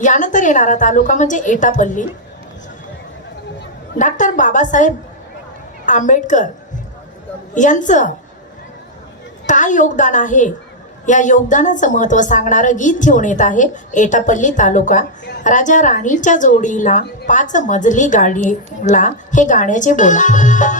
यानंतर येणारा तालुका म्हणजे एटापल्ली. डॉक्टर बाबासाहेब आंबेडकर यांचं काय योगदान आहे? या योगदानाचं महत्त्व सांगणारं गीत घेऊन येत आहे एटापल्ली तालुका. राजा राणीच्या जोडीला पाच मजली गाडीला हे गाण्याचे बोला.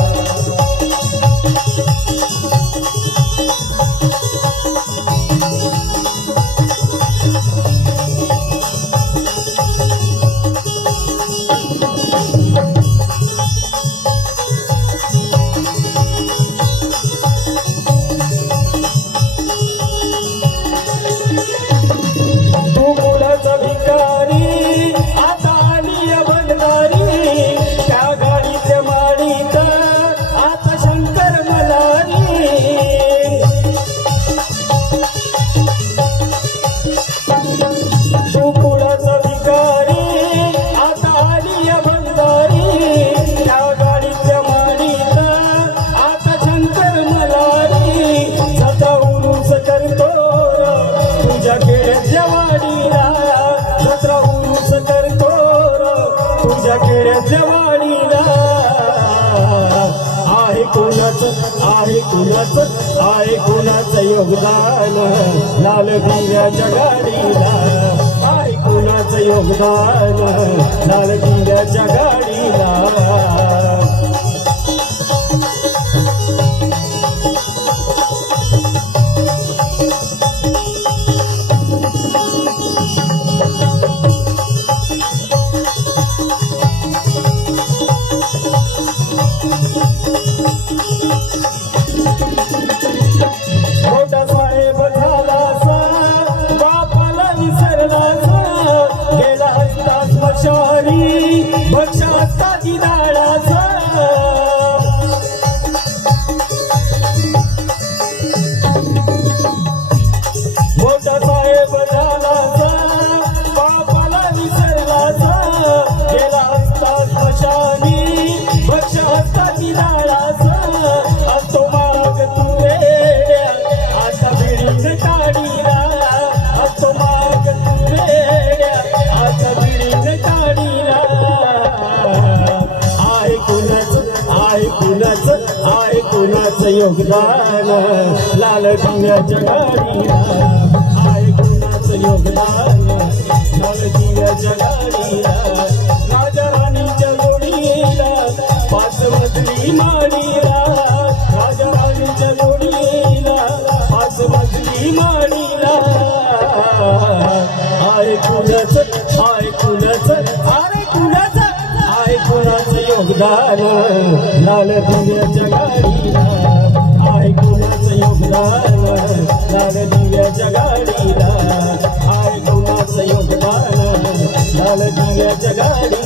तुझ्या खेड्याच्या आहे कुणाचं आहे कुणाचं आहे कुणाचं योगदान. लाल दिव्याच्या गाडीला आहे कुणाचं योगदान. लाल दिव्याच्या गाडीला कोणाच? आहे कोणाचं योगदान? लाल दिव्याच्या गाडीला. आहे कोणाचं योगदान? लाल दिव्याच्या गाडीला. राजा राणीच्या गोडीला पाच मजली माडीला. राजा राणीच्या गोडीला पाच मजली माडीला. आहे कुणाच? आहे कुणाच? अरे कुणा योगदान लाल दिव्याच्या गाडीला. आहे कुणाचं योगदान? लाल दिव्याच्या गाडीला. आहे कुणाचं योगदान? लाल दिव्याच्या गाडीला.